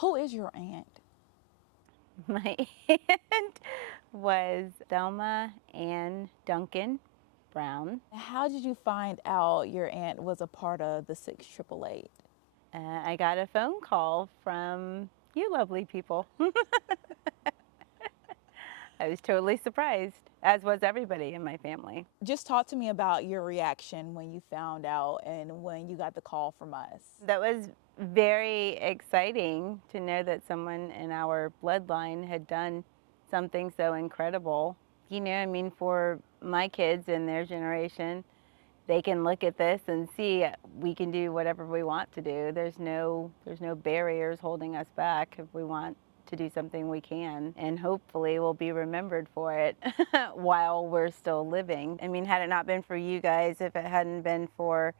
Who is your aunt? My aunt was Thelma Ann Duncan Brown. How did you find out your aunt was a part of the 6888? I got a phone call from you lovely people. I was totally surprised, as was everybody in my family. Just talk to me about your reaction when you found out and when you got the call from us. That was very exciting to know that someone in our bloodline had done something so incredible. You know, I mean, for my kids and their generation, they can look at this and see we can do whatever we want to do. There's no barriers holding us back. If we want to do something, we can, and hopefully we'll be remembered for it while we're still living. I mean, had it not been for you guys, if it hadn't been for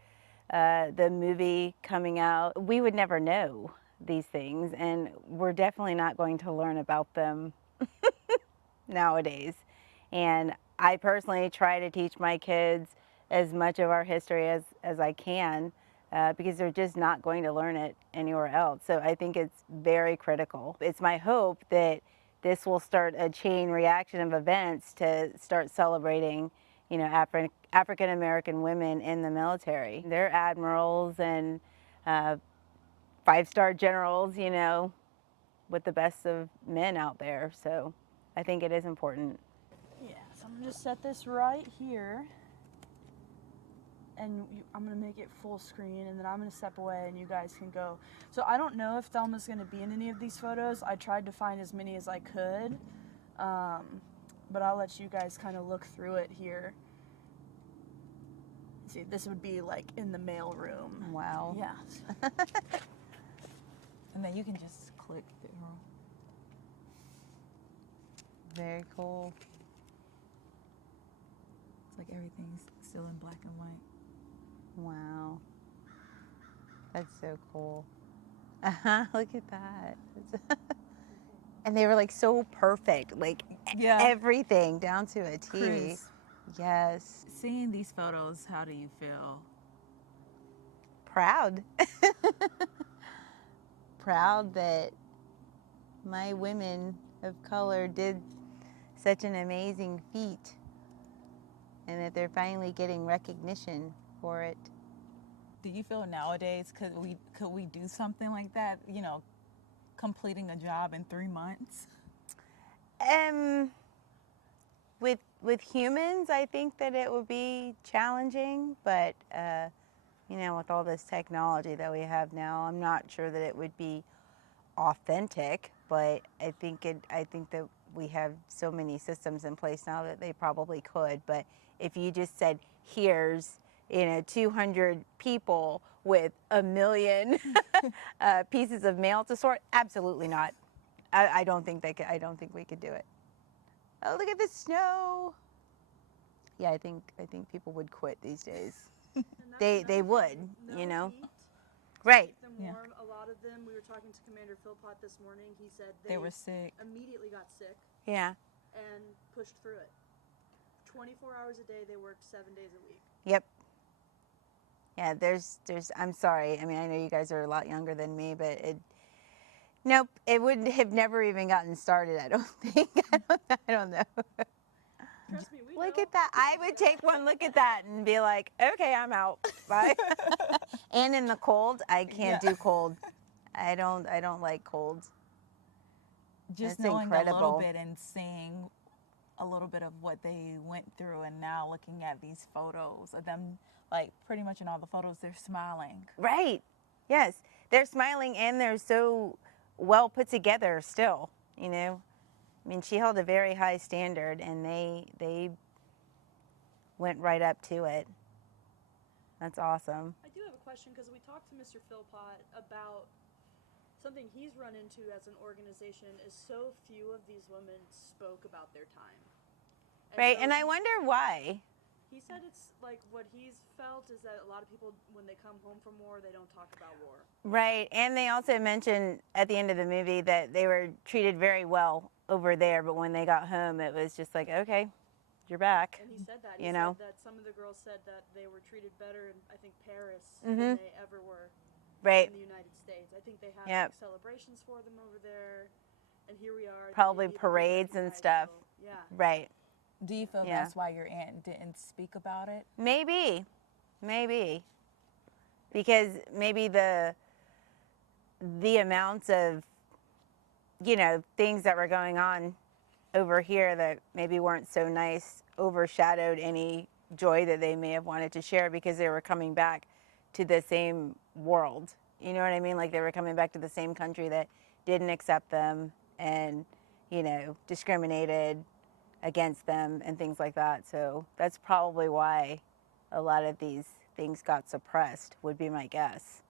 the movie coming out, we would never know these things, and we're definitely not going to learn about them nowadays. And I personally try to teach my kids as much of our history as I can because they're just not going to learn it anywhere else. So I think it's very critical. It's my hope that this will start a chain reaction of events to start celebrating, you know, African American women in the military. They're admirals and five-star generals, you know, with the best of men out there. So I think it is important. Yeah, so I'm gonna just set this right here, and I'm gonna make it full screen, and then I'm gonna step away and you guys can go. So I don't know if Thelma's gonna be in any of these photos. I tried to find as many as I could, but I'll let you guys kind of look through it here. See, this would be like in the mail room. Wow. Yeah. And then you can just click through. Very cool. It's like everything's still in black and white. Wow. That's so cool. Look at that. And they were like so perfect, like Yeah. everything down to a T. Chris, Yes. seeing these photos, how do you feel? Proud. Proud that my women of color did such an amazing feat and that they're finally getting recognition for it. Do you feel nowadays could we do something like that? You know, completing a job in 3 months? With humans, I think that it would be challenging, but you know, with all this technology that we have now, I'm not sure that it would be authentic. But I think that we have so many systems in place now that they probably could. But if you just said, "Here's 200 people with 1 million pieces of mail to sort," absolutely not. I don't think they could. I don't think we could do it. Oh, look at the snow. Yeah, I think people would quit these days. They would, No you know. heat. Right. Keep them Yeah. warm. A lot of them, we were talking to Commander Philpott this morning. He said They were sick. immediately got sick Yeah. and pushed through it. 24 hours a day, they worked 7 days a week. Yep. Yeah, there's I'm sorry. I mean, I know you guys are a lot younger than me, but nope, it would have never even gotten started, I don't think. I don't know. Trust me, we Look know. at that. I would take one look at that and be like, okay, I'm out. Bye. And in the cold, I can't Yeah. do cold. I don't like cold. Just That's knowing a little incredible. bit and seeing a little bit of what they went through, and now looking at these photos of them, like pretty much in all the photos, they're smiling. Right. Yes. They're smiling and they're so well put together still, you know. I mean, she held a very high standard and they went right up to it. That's awesome. I do have a question because we talked to Mr. Philpott about something he's run into as an organization is so few of these women spoke about their time. Right. so And I wonder why. He said it's like what he's felt is that a lot of people, when they come home from war, they don't talk about war. Right. And they also mentioned at the end of the movie that they were treated very well over there, but when they got home, it was just like, okay, you're back. And he said that. He You know? said that some of the girls said that they were treated better in, I think, Paris Mhm. than they ever were Right. in the United States. I think they have Yep. like, celebrations for them over there, and here we are. they Probably didn't even get parades and recognized, stuff. so, yeah. Right. Do you feel Yeah. that's why your aunt didn't speak about it? Maybe. Because maybe the amounts of, things that were going on over here that maybe weren't so nice overshadowed any joy that they may have wanted to share because they were coming back to the same world. You know what I mean? Like they were coming back to the same country that didn't accept them and, discriminated against them and things like that. So that's probably why a lot of these things got suppressed, would be my guess.